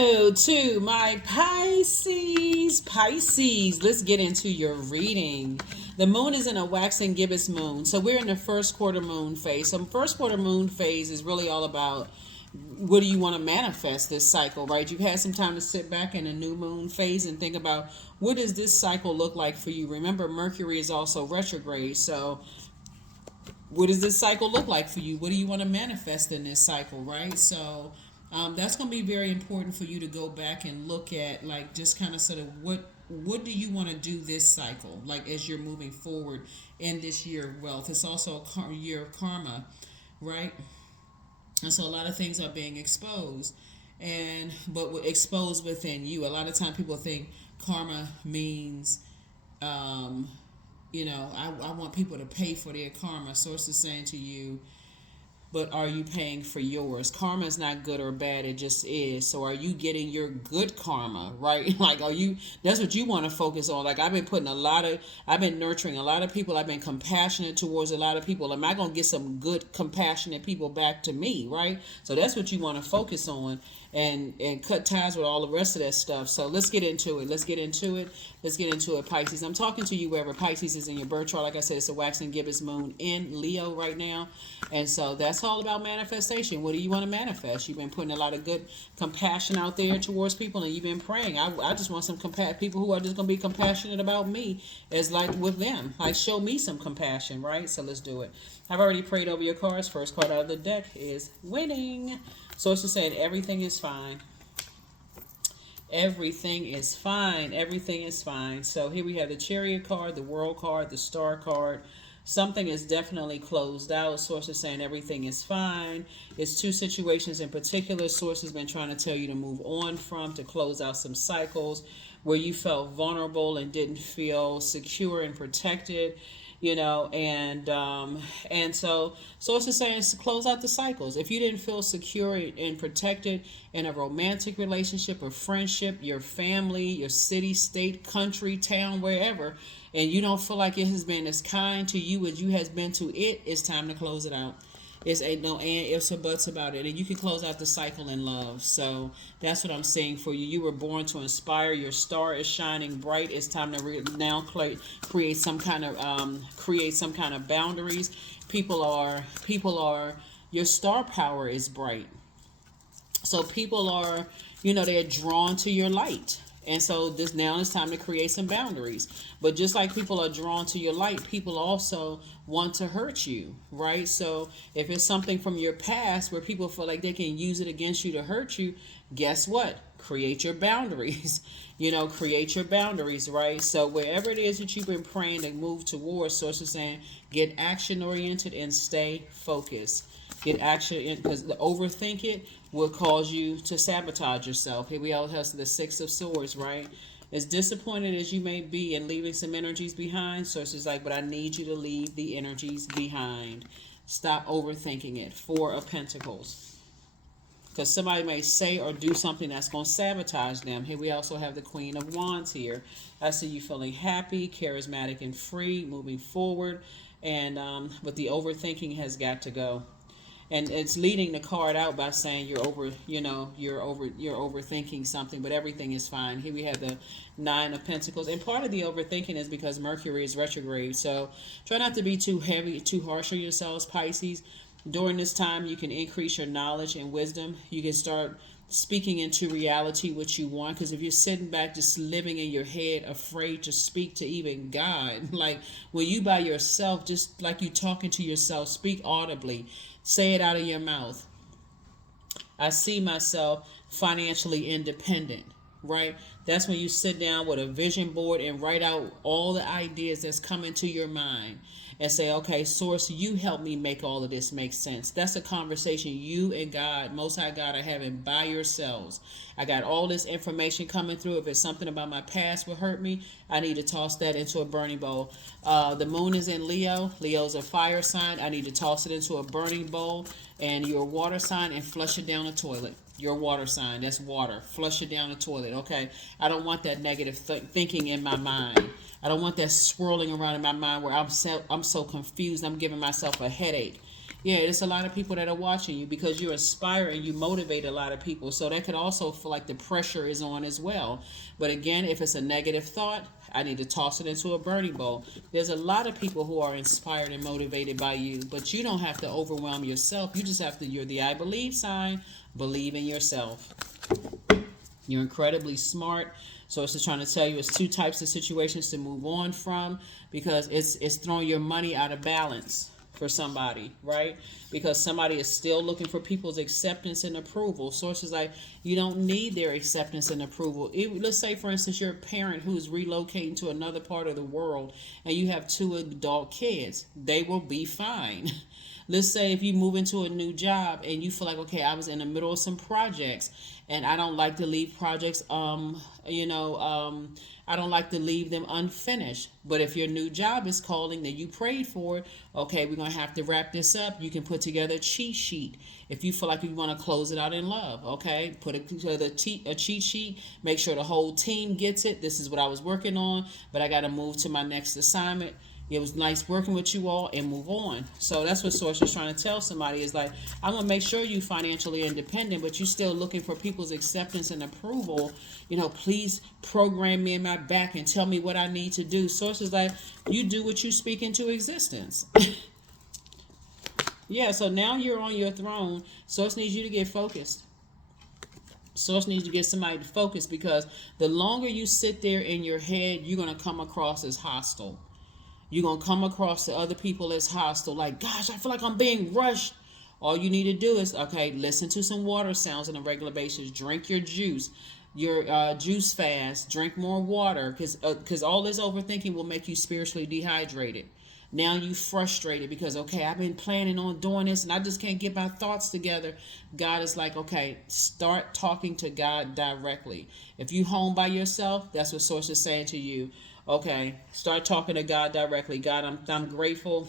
Hello to my Pisces. Pisces, let's get into your reading. The moon is in a waxing gibbous moon. So we're in the first quarter moon phase. So first quarter moon phase is really all about what do you want to manifest this cycle, right? You've had some time to sit back in a new moon phase and think about what does this cycle look like for you. Remember, Mercury is also retrograde. So what does this cycle look like for you? What do you want to manifest in this cycle, right? So that's going to be very important for you to go back and look at, like, just kind of sort of what do you want to do this cycle, like as you're moving forward in this year of wealth. It's also a year of karma, right? And so a lot of things are being exposed, but exposed within you. A lot of time people think karma means I want people to pay for their karma. Source is saying to you, but are you paying for yours? Karma is not good or bad, it just is. So are you getting your good karma, right? Like, that's what you want to focus on. Like, I've been nurturing a lot of people. I've been compassionate towards a lot of people. Am I going to get some good, compassionate people back to me, right? So that's what you want to focus on and cut ties with all the rest of that stuff. So let's get into it. Let's get into it, Pisces. I'm talking to you wherever Pisces is in your birth chart. Like I said, it's a waxing gibbous moon in Leo right now. And so that's all about manifestation. What do you want to manifest? You've been putting a lot of good compassion out there towards people, and you've been praying. I just want some people who are just going to be compassionate about me, as like with them. Like, show me some compassion, right? So let's do it. I've already prayed over your cards. First card out of the deck is winning. So it's just saying everything is fine. Everything is fine. Everything is fine. So here we have the Chariot card, the World card, the Star card. Something is definitely closed out. Source is saying everything is fine. It's two situations in particular. Source has been trying to tell you to move on from, to close out some cycles where you felt vulnerable and didn't feel secure and protected. And so Source is saying to close out the cycles. If you didn't feel secure and protected in a romantic relationship or friendship, your family, your city, state, country, town, wherever, and you don't feel like it has been as kind to you as you has been to it, it's time to close it out. It's ain't no ifs or buts about it. And you can close out the cycle in love. So that's what I'm saying for you. You were born to inspire. Your star is shining bright. It's time to now create some kind of boundaries. People are, your star power is bright. So people are, they're drawn to your light. And so now it's time to create some boundaries. But just like people are drawn to your light, people also want to hurt you, right? So if it's something from your past where people feel like they can use it against you to hurt you, guess what? Create your boundaries. Create your boundaries, right? So wherever it is that you've been praying to move towards, Source is saying, get action oriented and stay focused. Get action, because the overthink it will cause you to sabotage yourself. Here we all have the Six of Swords, right? As disappointed as you may be in leaving some energies behind, Source is like, but I need you to leave the energies behind. Stop overthinking it. Four of Pentacles. Because somebody may say or do something that's going to sabotage them. Here we also have the Queen of Wands here. I see you feeling happy, charismatic, and free, moving forward. But the overthinking has got to go. And it's leading the card out by saying you're overthinking something, but everything is fine. Here we have the Nine of Pentacles. And part of the overthinking is because Mercury is retrograde. So try not to be too heavy, too harsh on yourselves, Pisces. During this time, you can increase your knowledge and wisdom. You can start speaking into reality what you want. Because if you're sitting back just living in your head, afraid to speak to even God, like when you by yourself, just like you talking to yourself, speak audibly. Say it out of your mouth. I see myself financially independent, right? That's when you sit down with a vision board and write out all the ideas that's coming to your mind and say, okay, Source, you help me make all of this make sense. That's a conversation you and God, Most High God, are having by yourselves. I got all this information coming through. If it's something about my past will hurt me, I need to toss that into a burning bowl. The moon is in Leo. Leo's a fire sign. I need to toss it into a burning bowl. And you're a water sign, and flush it down the toilet. Your water sign, that's water. Flush it down the toilet, okay? I don't want that negative thinking in my mind. I don't want that swirling around in my mind where I'm so confused, I'm giving myself a headache. Yeah, it's a lot of people that are watching you because you inspire and you motivate a lot of people. So that could also feel like the pressure is on as well. But again, if it's a negative thought, I need to toss it into a burning bowl. There's a lot of people who are inspired and motivated by you, but you don't have to overwhelm yourself. You just have to, you're the I believe sign, believe in yourself. You're incredibly smart. So it's just trying to tell you it's two types of situations to move on from, because it's throwing your money out of balance for somebody, right? Because somebody is still looking for people's acceptance and approval. Sources like, you don't need their acceptance and approval. Let's say, for instance, you're a parent who's relocating to another part of the world and you have two adult kids. They will be fine. Let's say if you move into a new job and you feel like, okay, I was in the middle of some projects and I don't like to leave projects, I don't like to leave them unfinished. But if your new job is calling that you prayed for, okay, we're going to have to wrap this up. You can put together a cheat sheet. If you feel like you want to close it out in love, okay, put a cheat sheet. Make sure the whole team gets it. This is what I was working on, but I got to move to my next assignment. It was nice working with you all, and move on. So that's what Source is trying to tell somebody is like, I'm going to make sure you financially independent, but you're still looking for people's acceptance and approval. Please program me in my back and tell me what I need to do. Source is like, you do what you speak into existence. Yeah, so now you're on your throne. Source needs you to get focused. Source needs to get somebody to focus, because the longer you sit there in your head, you're going to come across as hostile. You're going to come across to other people as hostile. Like, gosh, I feel like I'm being rushed. All you need to do is, okay, listen to some water sounds on a regular basis. Drink your juice. Your juice fast. Drink more water. Because all this overthinking will make you spiritually dehydrated. Now you frustrated because, okay, I've been planning on doing this and I just can't get my thoughts together. God is like, okay, start talking to God directly. If you home by yourself, that's what Source is saying to you. Okay, start talking to God directly. God, I'm grateful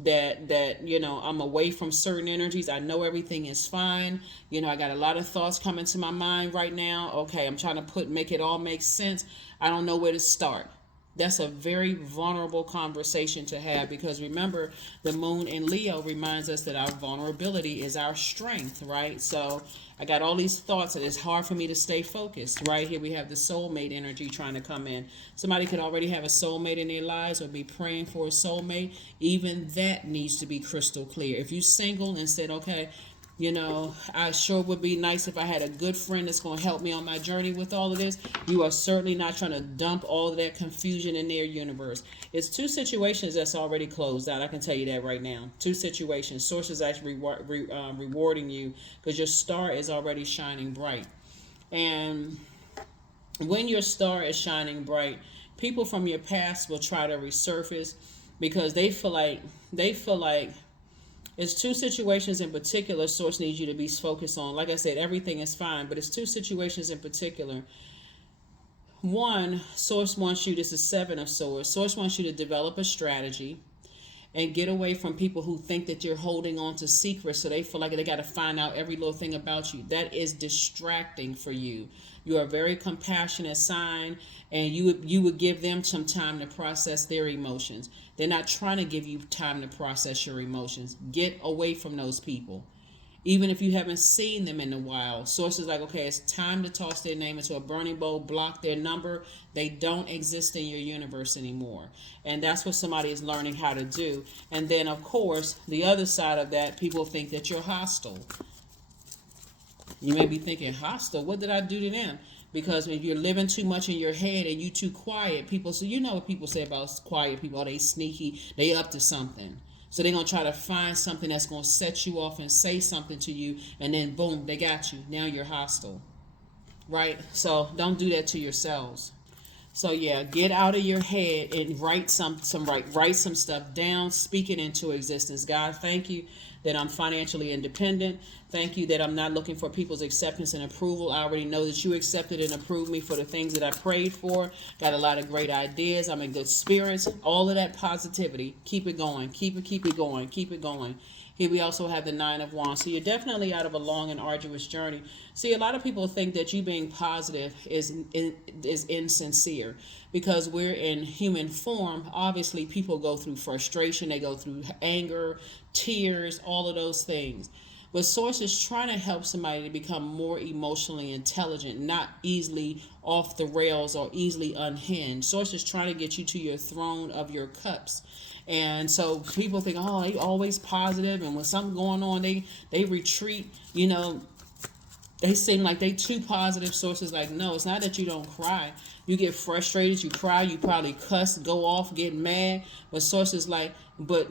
that I'm away from certain energies. I know everything is fine. I got a lot of thoughts coming to my mind right now. Okay, I'm trying to make it all make sense. I don't know where to start. That's a very vulnerable conversation to have, because remember, the moon in Leo reminds us that our vulnerability is our strength, right? So I got all these thoughts and it's hard for me to stay focused. Right here we have the soulmate energy trying to come in. Somebody could already have a soulmate in their lives or be praying for a soulmate. Even that needs to be crystal clear. If you're single and said, okay, I sure would be nice if I had a good friend that's going to help me on my journey with all of this. You are certainly not trying to dump all of that confusion in their universe. It's two situations that's already closed out. I can tell you that right now. Two situations. Source is actually rewarding you because your star is already shining bright. And when your star is shining bright, people from your past will try to resurface because they feel like it's two situations in particular Source needs you to be focused on. Like I said, everything is fine, but it's two situations in particular. One, Source wants you, this is Seven of Swords. Source wants you to develop a strategy and get away from people who think that you're holding on to secrets, so they feel like they got to find out every little thing about you. That is distracting for you. You are a very compassionate sign, and you would give them some time to process their emotions. They're not trying to give you time to process your emotions. Get away from those people. Even if you haven't seen them in a while, Source is like, okay, it's time to toss their name into a burning bowl, block their number. They don't exist in your universe anymore. And that's what somebody is learning how to do. And then, of course, the other side of that, people think that you're hostile. You may be thinking, hostile? What did I do to them? Because if you're living too much in your head and you too quiet, people, so you know what people say about quiet people, oh, they sneaky, they up to something. So they're going to try to find something that's going to set you off and say something to you, and then boom, they got you. Now you're hostile, right? So don't do that to yourselves. So yeah, get out of your head and write some stuff down, speak it into existence. God, thank you that I'm financially independent. Thank you that I'm not looking for people's acceptance and approval. I already know that you accepted and approved me for the things that I prayed for. Got a lot of great ideas. I'm in good spirits. All of that positivity. Keep it going. Keep it going. Keep it going. Here we also have the Nine of Wands. So you're definitely out of a long and arduous journey. See, a lot of people think that you being positive is insincere, because we're in human form. Obviously, people go through frustration, they go through anger, tears, all of those things. But Source is trying to help somebody to become more emotionally intelligent, not easily off the rails or easily unhinged. Source is trying to get you to your throne of your cups. And so people think, oh, they always positive, and when something going on, they retreat. You know, they seem like they too positive. Source is like, no, it's not that you don't cry. You get frustrated, you cry, you probably cuss, go off, get mad. But Source is like, but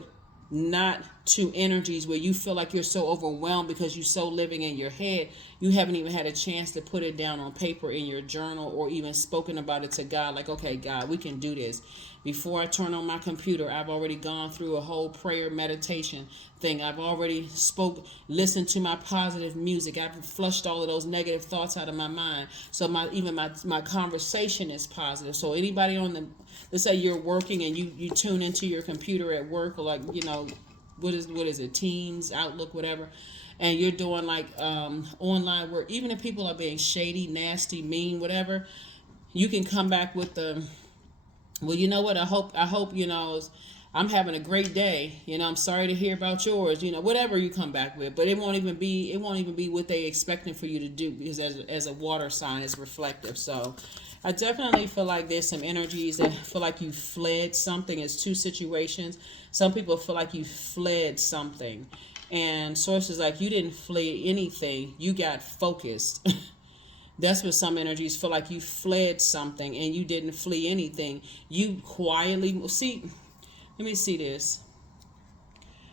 not to energies where you feel like you're so overwhelmed because you're so living in your head, you haven't even had a chance to put it down on paper in your journal, or even spoken about it to God, like, okay, God, we can do this. Before I turn on my computer, I've already gone through a whole prayer meditation thing. I've already listened to my positive music. I've flushed all of those negative thoughts out of my mind. So my conversation is positive. So anybody let's say you're working and you tune into your computer at work, or like, you know, what is it, Teams, Outlook, whatever, and you're doing like online work, even if people are being shady, nasty, mean, whatever, you can come back with well, you know what, I hope, you know, I'm having a great day. You know, I'm sorry to hear about yours. You know, whatever you come back with, but it won't even be what they expecting for you to do, because as a water sign, it's reflective. So I definitely feel like there's some energies that feel like you fled something. It's two situations. Some people feel like you fled something, and Sources like, you didn't flee anything. You got focused. That's what some energies feel like. You fled something and you didn't flee anything. You quietly see. Let me see this.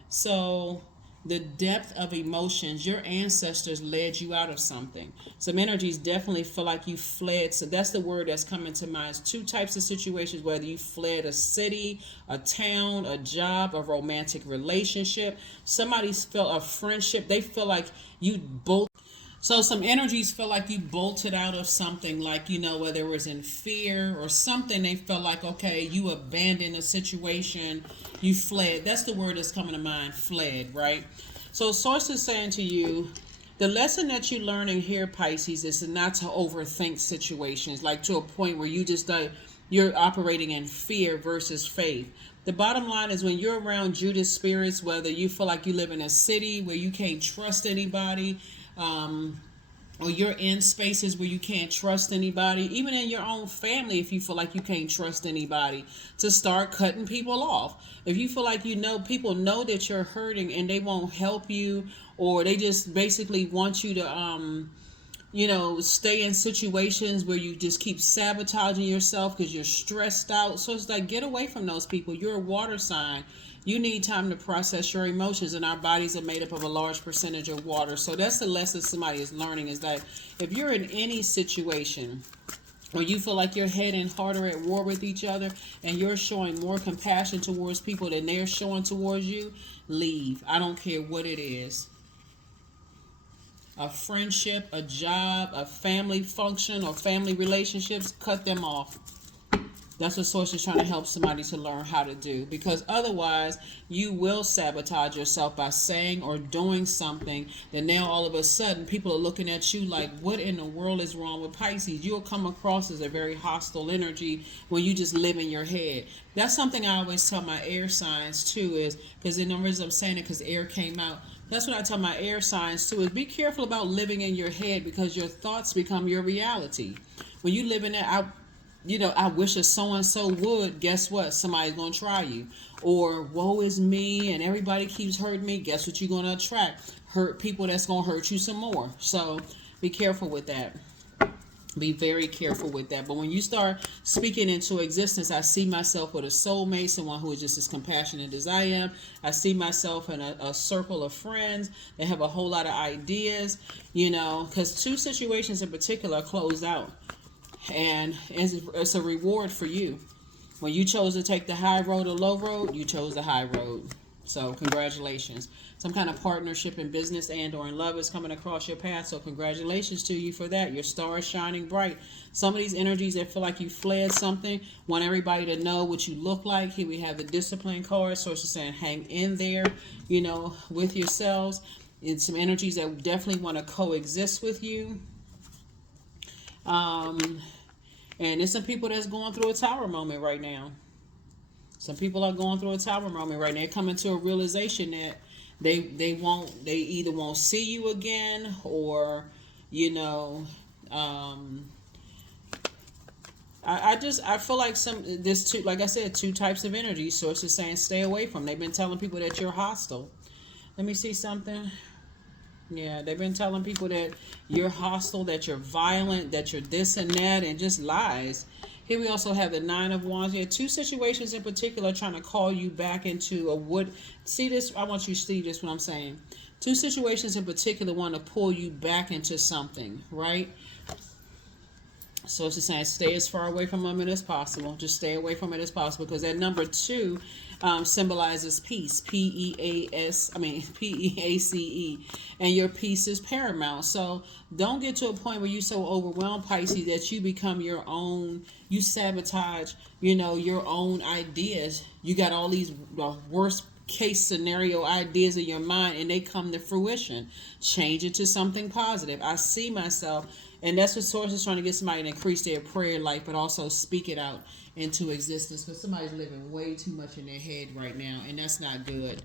So the depth of emotions, your ancestors led you out of something. Some energies definitely feel like you fled. So that's the word that's coming to mind. It's two types of situations, whether you fled a city, a town, a job, a romantic relationship. Somebody's felt a friendship. They feel like you both. So some energies feel like you bolted out of something, like, you know, whether it was in fear or something. They felt like, okay, you abandoned a situation, you fled. That's the word that's coming to mind, fled, right? So Source is saying to you, the lesson that you're learning here, Pisces, is not to overthink situations, like to a point where you just you're operating in fear versus faith. The bottom line is, when you're around Judas spirits, whether you feel like you live in a city where you can't trust anybody, or you're in spaces where you can't trust anybody, even in your own family, if you feel like you can't trust anybody, to start cutting people off. If you feel like, you know, people know that you're hurting and they won't help you, or they just basically want you to you know, stay in situations where you just keep sabotaging yourself because you're stressed out. So it's like, get away from those people. You're a water sign. You need time to process your emotions, and our bodies are made up of a large percentage of water. So that's the lesson somebody is learning, is that if you're in any situation or you feel like you're heading harder at war with each other, and you're showing more compassion towards people than they're showing towards you, leave. I don't care what it is. A friendship, a job, a family function, or family relationships, cut them off. That's what Source is trying to help somebody to learn how to do, because otherwise you will sabotage yourself by saying or doing something that now all of a sudden people are looking at you like, what in the world is wrong with Pisces? You'll come across as a very hostile energy when you just live in your head. That's something I always tell my air signs too, is because the reason I'm saying it, because air came out. That's what I tell my air signs too, is be careful about living in your head, because your thoughts become your reality. When you live in that, I wish a so-and-so would, guess what? Somebody's going to try you. Or, woe is me and everybody keeps hurting me. Guess what you're going to attract? Hurt people that's going to hurt you some more. So be careful with that. Be very careful with that. But when you start speaking into existence, I see myself with a soulmate, someone who is just as compassionate as I am. I see myself in a circle of friends that have a whole lot of ideas, you know, because two situations in particular are closed out. And it's a reward for you. When you chose to take the high road or low road, you chose the high road. So congratulations. Some kind of partnership in business and or in love is coming across your path. So congratulations to you for that. Your star is shining bright. Some of these energies that feel like you fled something, want everybody to know what you look like. Here we have the discipline card. So it's just saying hang in there, you know, with yourselves. And some energies that definitely want to coexist with you. And there's some people that's going through a tower moment right now. Some people are going through a tower moment right now. They're coming to a realization that they either won't see you again, or, you know, I feel like there's two, like I said, two types of energy. So it's just saying stay away from. They've been telling people that you're hostile. Let me see something. Yeah, they've been telling people that you're hostile, that you're violent, that you're this and that, and just lies. Here we also have the Nine of Wands. Yeah, two situations in particular trying to call you back into a wood. See this? I want you to see this, what I'm saying. Two situations in particular want to pull you back into something, right? So it's just saying stay as far away from them as possible. Just stay away from it as possible, because that number 2 symbolizes peace. Peace. And your peace is paramount. So don't get to a point where you're so overwhelmed, Pisces, that you become your own. You sabotage, you know, your own ideas. You got all these worst case scenario ideas in your mind, and they come to fruition. Change it to something positive. I see myself. And that's what Source is trying to get somebody to increase their prayer life, but also speak it out into existence, because somebody's living way too much in their head right now, and that's not good.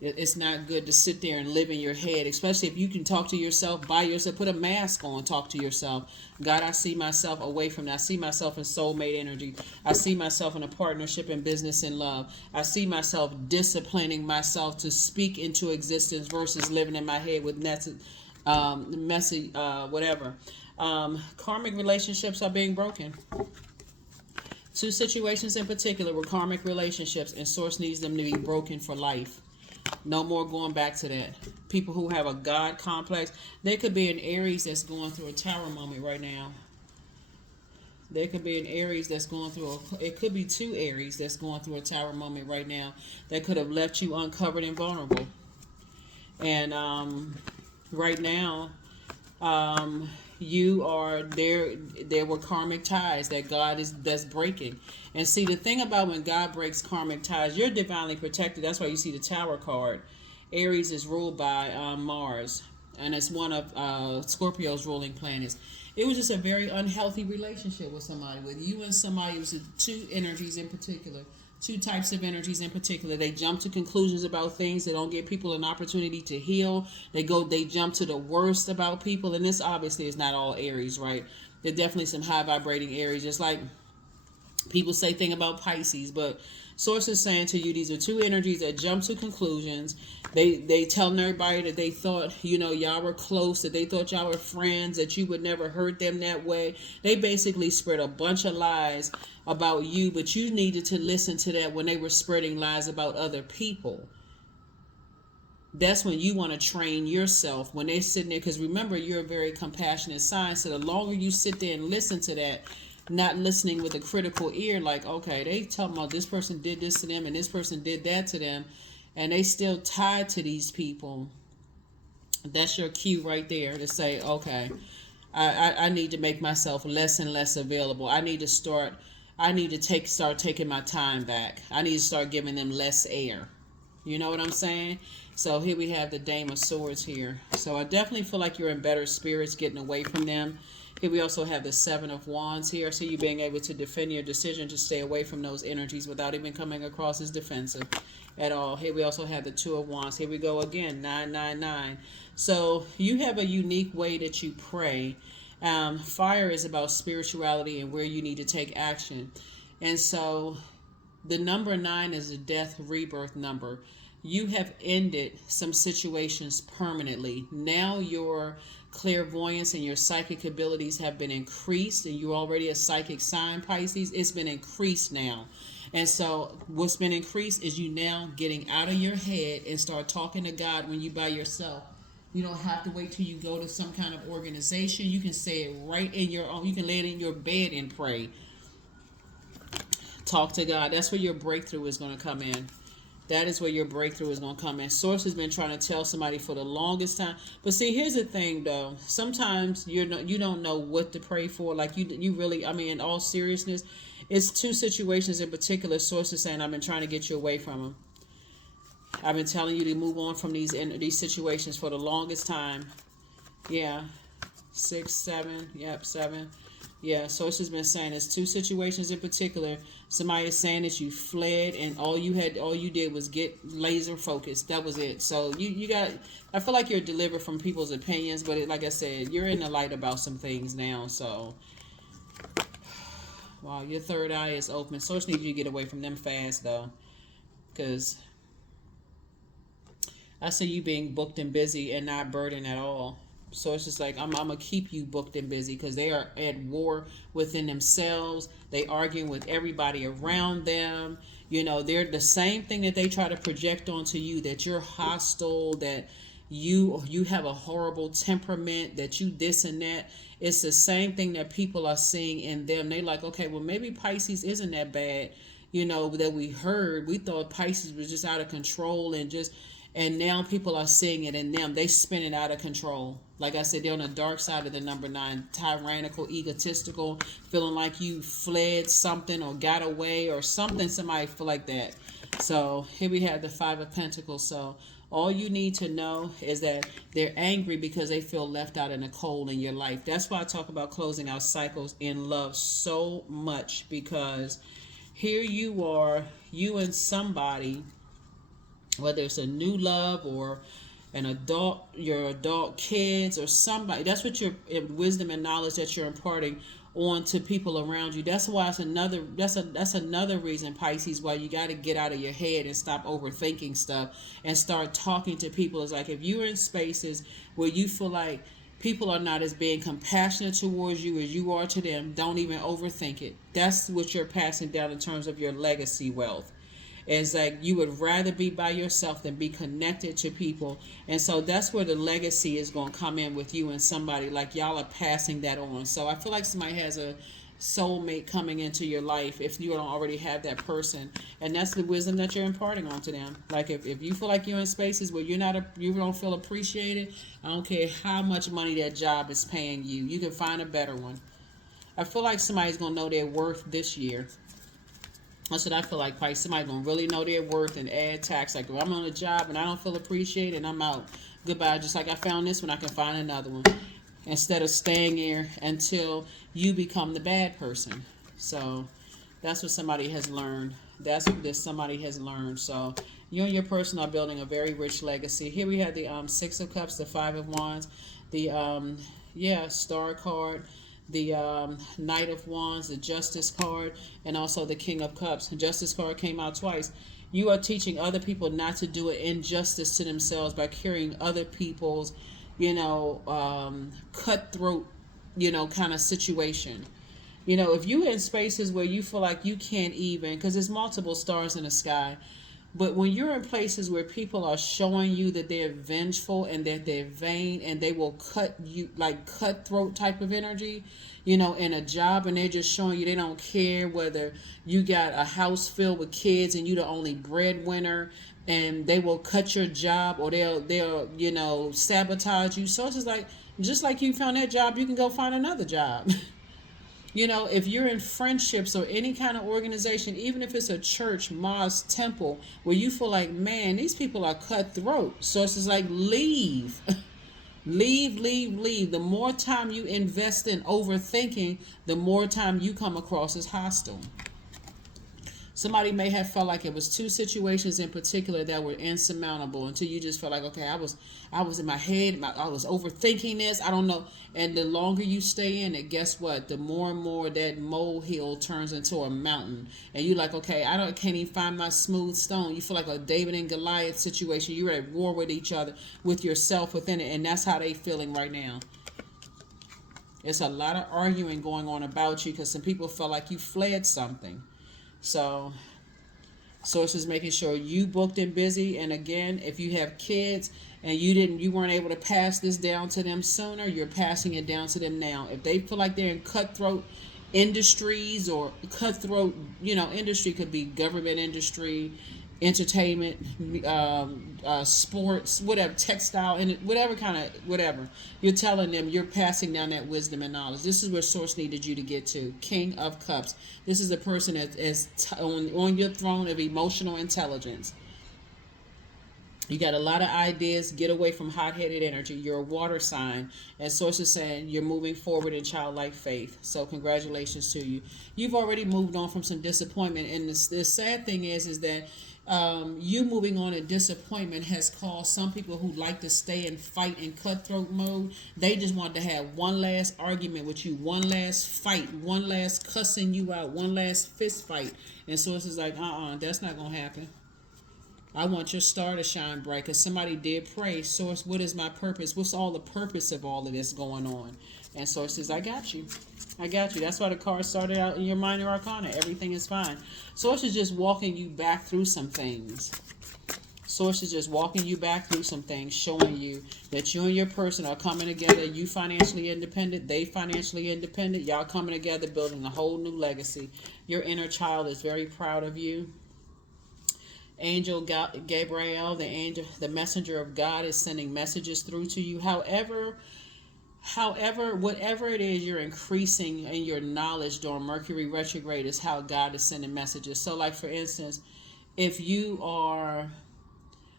It's not good to sit there and live in your head, especially if you can talk to yourself by yourself. Put a mask on, talk to yourself. God, I see myself away from that. I see myself in soulmate energy. I see myself in a partnership in business and love. I see myself disciplining myself to speak into existence versus living in my head with messy whatever. Karmic relationships are being broken. Two situations in particular were karmic relationships, and Source needs them to be broken for life. No more going back to that. People who have a God complex, there could be an Aries that's going through a tower moment right now. There could be an Aries that's going through it could be two Aries that's going through a tower moment right now that could have left you uncovered and vulnerable. And right now, you are there were karmic ties that that's breaking. And see, the thing about when God breaks karmic ties, you're divinely protected. That's why you see the Tower card. Aries is ruled by Mars, and it's one of Scorpio's ruling planets. It was just a very unhealthy relationship with somebody. With you and somebody, it was two energies in particular. Two types of energies in particular. They jump to conclusions about things. They don't give people an opportunity to heal. They jump to the worst about people. And this obviously is not all Aries, right? There's definitely some high vibrating Aries, just like people say thing about Pisces. But Source is saying to you, these are two energies that jump to conclusions. They telling everybody that they thought, you know, y'all were close, that they thought y'all were friends, that you would never hurt them that way. They basically spread a bunch of lies about you, but you needed to listen to that when they were spreading lies about other people. That's when you want to train yourself, when they're sitting there, because remember, you're a very compassionate sign. So the longer you sit there and listen to that, not listening with a critical ear, like, okay, they talking about this person did this to them and this person did that to them, and they still tied to these people. That's your cue right there to say, okay, I need to make myself less and less available. I need to start taking my time back. I need to start giving them less air. You know what I'm saying? So here we have the Dame of Swords here. So I definitely feel like you're in better spirits getting away from them. Here we also have the Seven of Wands here. So you being able to defend your decision to stay away from those energies without even coming across as defensive at all. Here we also have the Two of Wands. Here we go again, 999. So you have a unique way that you pray. Fire is about spirituality and where you need to take action. And so the number 9 is a death rebirth number. You have ended some situations permanently. Now your clairvoyance and your psychic abilities have been increased, and you're already a psychic sign, Pisces. It's been increased now. And so what's been increased is you now getting out of your head and start talking to God when you by yourself. You don't have to wait till you go to some kind of organization. You can say it right in your own. You can lay it in your bed and pray. Talk to God. That's where your breakthrough is going to come in. That is where your breakthrough is going to come in. Source has been trying to tell somebody for the longest time. But see, here's the thing, though. Sometimes you don't know what to pray for. Like you really, I mean, in all seriousness, it's two situations in particular. Source is saying, I've been trying to get you away from them. I've been telling you to move on from these situations for the longest time. Yeah. 6, 7. Yep, 7. Yeah, Source has been saying there's two situations in particular. Somebody is saying that you fled and all you did was get laser focused. That was it. So you got, I feel like you're delivered from people's opinions, but like I said, you're in the light about some things now. So, wow, your third eye is open. Source needs you to get away from them fast, though, because I see you being booked and busy and not burdened at all. So it's just like, I'm going to keep you booked and busy because they are at war within themselves. They arguing with everybody around them. You know, they're the same thing that they try to project onto you, that you're hostile, that you have a horrible temperament, that you this and that. It's the same thing that people are seeing in them. They like, okay, well, maybe Pisces isn't that bad, you know, that we heard. We thought Pisces was just out of control and now people are seeing it in them. They spin it out of control. Like I said, they're on the dark side of the number 9. Tyrannical, egotistical, feeling like you fled something or got away or something. Somebody feel like that. So here we have the 5 of Pentacles. So all you need to know is that they're angry because they feel left out in the cold in your life. That's why I talk about closing out cycles in love so much, because here you are, you and somebody, whether it's a new love or an adult, your adult kids or somebody, that's what your wisdom and knowledge that you're imparting on to people around you. That's why that's another reason, Pisces, why you got to get out of your head and stop overthinking stuff and start talking to people. It's like, if you're in spaces where you feel like people are not as being compassionate towards you as you are to them, don't even overthink it. That's what you're passing down in terms of your legacy wealth. It's like you would rather be by yourself than be connected to people. And so that's where the legacy is going to come in with you and somebody. Like, y'all are passing that on. So I feel like somebody has a soulmate coming into your life if you don't already have that person. And that's the wisdom that you're imparting onto them. Like, if you feel like you're in spaces where you don't feel appreciated, I don't care how much money that job is paying you. You can find a better one. I feel like somebody's going to know their worth this year. That's what I feel like, Pisces. Somebody's going to really know their worth and add tax. Like, if I'm on a job and I don't feel appreciated and I'm out, goodbye. Just like I found this one, I can find another one. Instead of staying here until you become the bad person. So that's what somebody has learned. That's what this somebody has learned. So you and your person are building a very rich legacy. Here we have the 6 of Cups, the 5 of Wands, the Star card, the Knight of Wands, the Justice card, and also the King of Cups. The Justice card came out twice. You are teaching other people not to do an injustice to themselves by carrying other people's, cutthroat, kind of situation. If you're in spaces where you feel like you can't even, because there's multiple stars in the sky, but when you're in places where people are showing you that they're vengeful and that they're vain and they will cut you, like cutthroat type of energy, in a job, and they're just showing you they don't care whether you got a house filled with kids and you the only breadwinner, and they will cut your job or they'll sabotage you. So it's just like you found that job, you can go find another job. If you're in friendships or any kind of organization, even if it's a church, mosque, temple, where you feel like, man, these people are cutthroat. So it's just like, leave. Leave. The more time you invest in overthinking, the more time you come across as hostile. Somebody may have felt like it was two situations in particular that were insurmountable until you just felt like, okay, I was in my head, I was overthinking this, I don't know. And the longer you stay in it, guess what? The more and more that molehill turns into a mountain. And you're like, okay, can't even find my smooth stone. You feel like a David and Goliath situation. You're at war with each other, with yourself within it. And that's how they feeling right now. It's a lot of arguing going on about you because some people felt like you fled something. So, Source is making sure you booked and busy. And again, if you have kids and you weren't able to pass this down to them sooner, you're passing it down to them now. If they feel like they're in cutthroat industries or cutthroat, industry could be government industry, entertainment, sports, whatever, textile, and whatever kind of whatever. You're telling them you're passing down that wisdom and knowledge. This is where Source needed you to get to. King of Cups. This is a person that is on your throne of emotional intelligence. You got a lot of ideas. Get away from hot-headed energy. You're a water sign. And Source is saying you're moving forward in childlike faith. So congratulations to you. You've already moved on from some disappointment. And the sad thing is that you moving on in disappointment has caused some people who like to stay and fight in cutthroat mode. They just want to have one last argument with you, one last fight, one last cussing you out, one last fist fight. And Source is like, that's not going to happen. I want your star to shine bright, because somebody did pray, Source, what is my purpose? What's all the purpose of all of this going on? And Source says, I got you. I got you. That's why the card started out in your minor arcana. Everything is fine. Source is just walking you back through some things. Source is just walking you back through some things, showing you that you and your person are coming together. You financially independent, they financially independent. Y'all coming together, building a whole new legacy. Your inner child is very proud of you. Angel Gabriel, the messenger of God, is sending messages through to you. However, whatever it is you're increasing in your knowledge during Mercury retrograde is how God is sending messages. So, like, for instance, if you are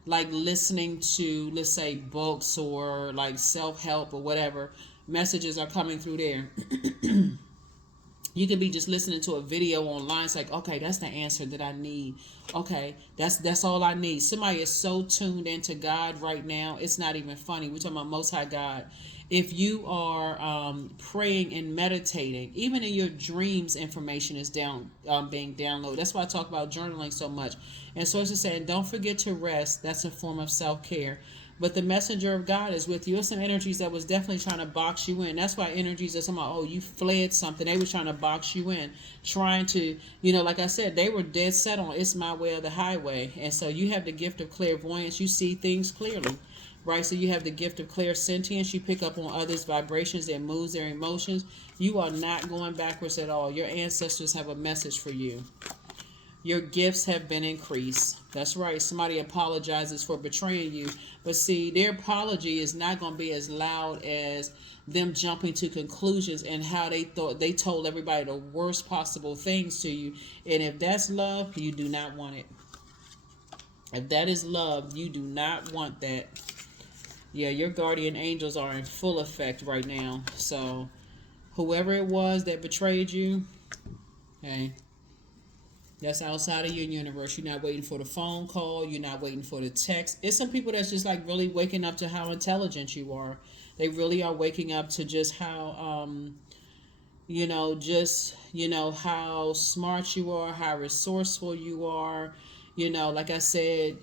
like listening to, let's say, books or like self-help or whatever, messages are coming through there. You can be just listening to a video online. It's like, okay, that's the answer that I need. Okay, that's all I need. Somebody is so tuned into God right now. It's not even funny. We're talking about Most High God. If you are praying and meditating, even in your dreams, information is being downloaded. That's why I talk about journaling so much. And Source is saying, don't forget to rest. That's a form of self-care. But the messenger of God is with you. There's some energies that was definitely trying to box you in. That's why energies are somehow, oh, you fled something. They were trying to box you in, trying to, like I said, they were dead set on it's my way or the highway. And so you have the gift of clairvoyance. You see things clearly, right? So you have the gift of clairsentience. You pick up on others' vibrations, their moods, their emotions. You are not going backwards at all. Your ancestors have a message for you. Your gifts have been increased. That's right. Somebody apologizes for betraying you. But see, their apology is not going to be as loud as them jumping to conclusions and how they told everybody the worst possible things to you. And if that's love, you do not want it. If that is love, you do not want that. Yeah, your guardian angels are in full effect right now. So whoever it was that betrayed you, hey, that's outside of your universe. You're not waiting for the phone call. You're not waiting for the text. It's some people that's just like really waking up to how intelligent you are. They really are waking up to just how, how smart you are, how resourceful you are. Like I said,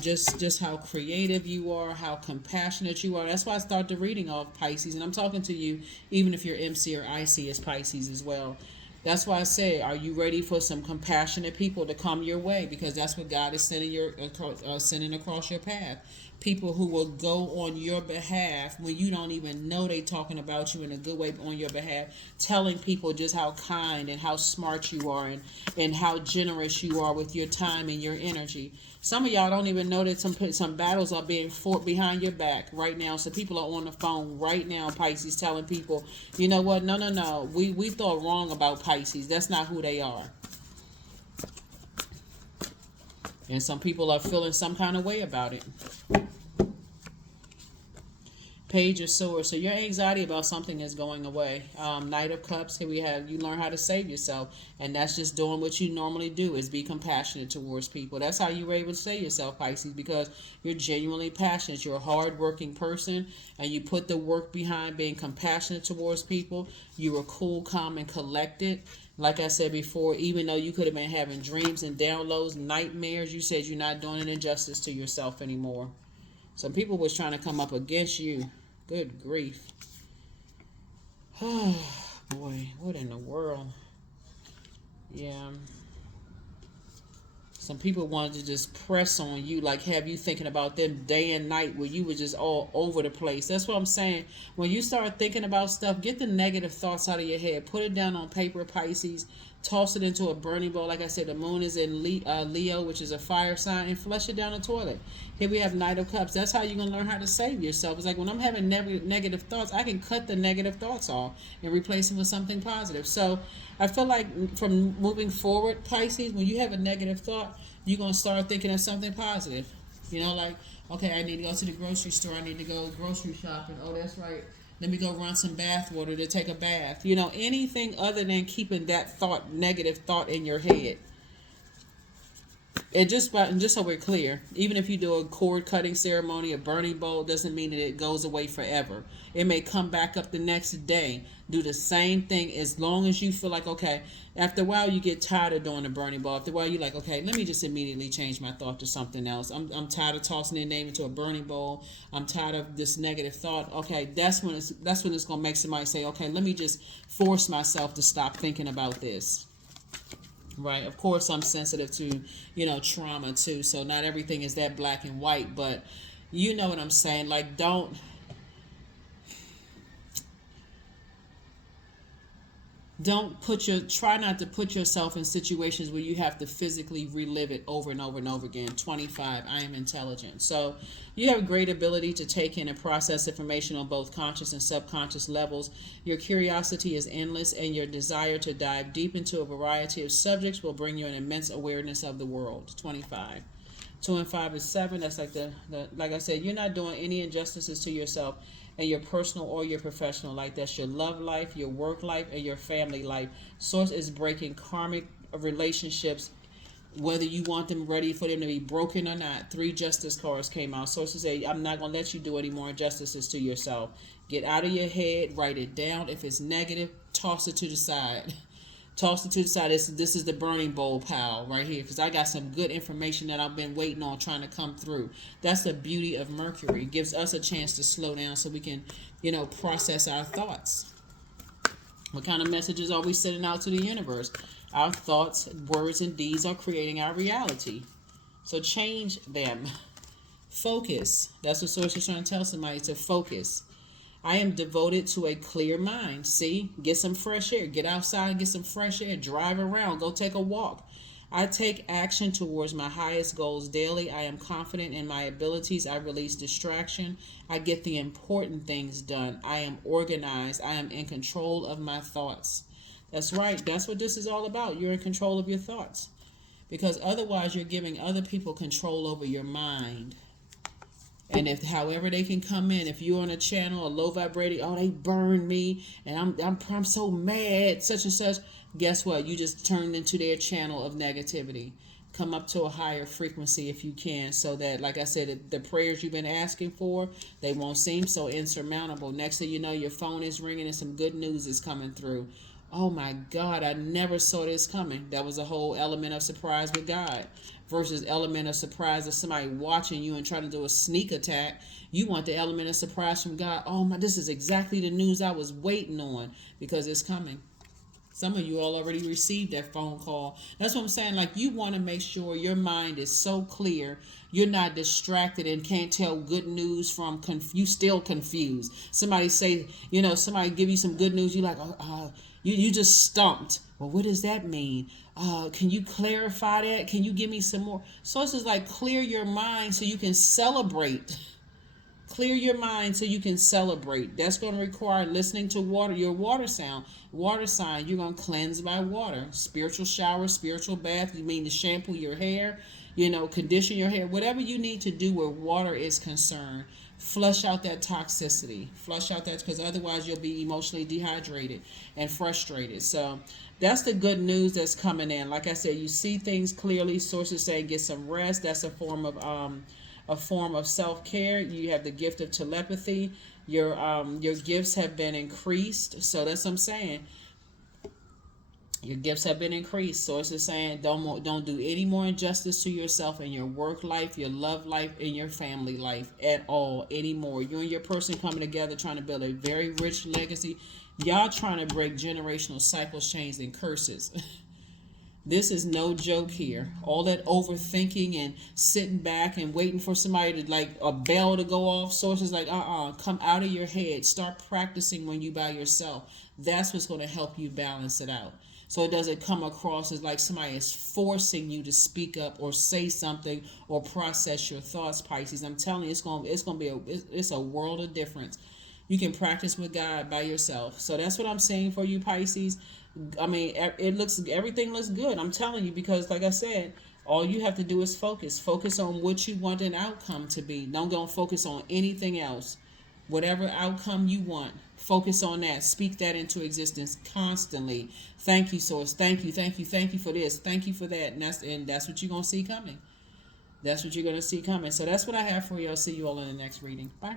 just how creative you are, how compassionate you are. That's why I started reading off Pisces. And I'm talking to you, even if you're MC or IC as Pisces as well. That's why I say, are you ready for some compassionate people to come your way? Because that's what God is sending across your path. People who will go on your behalf when you don't even know they talking about you in a good way on your behalf, telling people just how kind and how smart you are and how generous you are with your time and your energy. Some of y'all don't even know that some battles are being fought behind your back right now. So people are on the phone right now, Pisces, telling people, you know what? No. We thought wrong about Pisces. That's not who they are. And some people are feeling some kind of way about it. Page of Swords. So your anxiety about something is going away. Knight of Cups. Here we have you learn how to save yourself. And that's just doing what you normally do, is be compassionate towards people. That's how you were able to save yourself, Pisces, because you're genuinely passionate. You're a hard-working person, and you put the work behind being compassionate towards people. You were cool, calm, and collected. Like I said before, even though you could have been having dreams and downloads, nightmares, you said you're not doing an injustice to yourself anymore. Some people was trying to come up against you. Good grief. Oh, boy, what in the world? Yeah. Some people wanted to just press on you, like have you thinking about them day and night, where you were just all over the place. That's what I'm saying. When you start thinking about stuff, get the negative thoughts out of your head. Put it down on paper, Pisces. Toss it into a burning bowl. Like I said, the moon is in Leo, which is a fire sign, and flush it down the toilet. Here we have Knight of Cups. That's how you're going to learn how to save yourself. It's like when I'm having negative thoughts, I can cut the negative thoughts off and replace them with something positive. So I feel like from moving forward, Pisces, when you have a negative thought, you're going to start thinking of something positive. You know, like, okay, I need to go to the grocery store. I need to go grocery shopping. Oh, that's right. Let me go run some bath water to take a bath. You know, anything other than keeping that thought, negative thought in your head. And just so we're clear, even if you do a cord cutting ceremony, a burning bowl, doesn't mean that it goes away forever. It may come back up the next day. Do the same thing as long as you feel like, okay, after a while you get tired of doing the burning bowl. After a while you're like, okay, let me just immediately change my thought to something else. I'm tired of tossing their name into a burning bowl. I'm tired of this negative thought. Okay, that's when it's going to make somebody say, okay, let me just force myself to stop thinking about this. Right. Of course, I'm sensitive to, trauma too. So not everything is that black and white, but you know what I'm saying? Like, try not to put yourself in situations where you have to physically relive it over and over and over again. 25, I am intelligent. So you have a great ability to take in and process information on both conscious and subconscious levels. Your curiosity is endless, and your desire to dive deep into a variety of subjects will bring you an immense awareness of the world. 25. 2 and 5 is 7. That's like like I said, you're not doing any injustices to yourself and your personal or your professional life. That's your love life, your work life, and your family life. Source is breaking karmic relationships, whether you want them ready for them to be broken or not. 3 justice cards came out. Sources say, I'm not going to let you do any more injustices to yourself. Get out of your head, write it down. If it's negative, toss it to the side. Toss it to the side. This is the burning bowl pile right here, because I got some good information that I've been waiting on trying to come through. That's the beauty of Mercury. It gives us a chance to slow down so we can, process our thoughts. What kind of messages are we sending out to the universe? Our thoughts, words, and deeds are creating our reality. So change them. Focus. That's what Source is trying to tell somebody, to focus. I am devoted to a clear mind. See, get some fresh air. Get outside and get some fresh air. Drive around. Go take a walk. I take action towards my highest goals daily. I am confident in my abilities. I release distraction. I get the important things done. I am organized. I am in control of my thoughts. That's right. That's what this is all about. You're in control of your thoughts. Because otherwise you're giving other people control over your mind. And if however they can come in, if you're on a channel, a low vibrating, oh, they burned me and I'm so mad, such and such, guess what? You just turned into their channel of negativity. Come up to a higher frequency if you can, so that, like I said, the prayers you've been asking for, they won't seem so insurmountable. Next thing you know, your phone is ringing and some good news is coming through. Oh my God, I never saw this coming. That was a whole element of surprise with God versus element of surprise of somebody watching you and trying to do a sneak attack. You want the element of surprise from God. Oh my, this is exactly the news I was waiting on, because it's coming. Some of you all already received that phone call. That's what I'm saying. Like, you want to make sure your mind is so clear. You're not distracted and can't tell good news from you still confused. Somebody say, somebody give you some good news. You like, you just stumped. Well, what does that mean? Can you clarify that? Can you give me some more? So it's just like, clear your mind so you can celebrate. Clear your mind so you can celebrate. That's going to require listening to water, your water sign. You're going to cleanse by water. Spiritual shower, spiritual bath. You mean to shampoo your hair, condition your hair. Whatever you need to do where water is concerned. Flush out that toxicity. Flush out that, because otherwise you'll be emotionally dehydrated and frustrated. So that's the good news that's coming in. Like I said, you see things clearly. Sources say get some rest. That's a form of self-care. You have the gift of telepathy. Your gifts have been increased. So that's what I'm saying. Your gifts have been increased. Source is saying don't do any more injustice to yourself in your work life, your love life, and your family life at all anymore. You and your person coming together trying to build a very rich legacy. Y'all trying to break generational cycles, chains, and curses. This is no joke here. All that overthinking and sitting back and waiting for somebody to, like, a bell to go off. Sources like, come out of your head. Start practicing when you by yourself. That's what's going to help you balance it out. So it doesn't come across as like somebody is forcing you to speak up or say something or process your thoughts, Pisces. I'm telling you, it's gonna be it's a world of difference. You can practice with God by yourself. So that's what I'm saying for you, Pisces. I mean, everything looks good. I'm telling you, because like I said, all you have to do is focus. Focus on what you want an outcome to be. Don't go and focus on anything else. Whatever outcome you want, focus on that. Speak that into existence constantly. Thank you, source. Thank you, thank you, thank you for this. Thank you for that. And that's what you're gonna see coming. That's what you're gonna see coming. So that's what I have for you. I'll see you all in the next reading. Bye.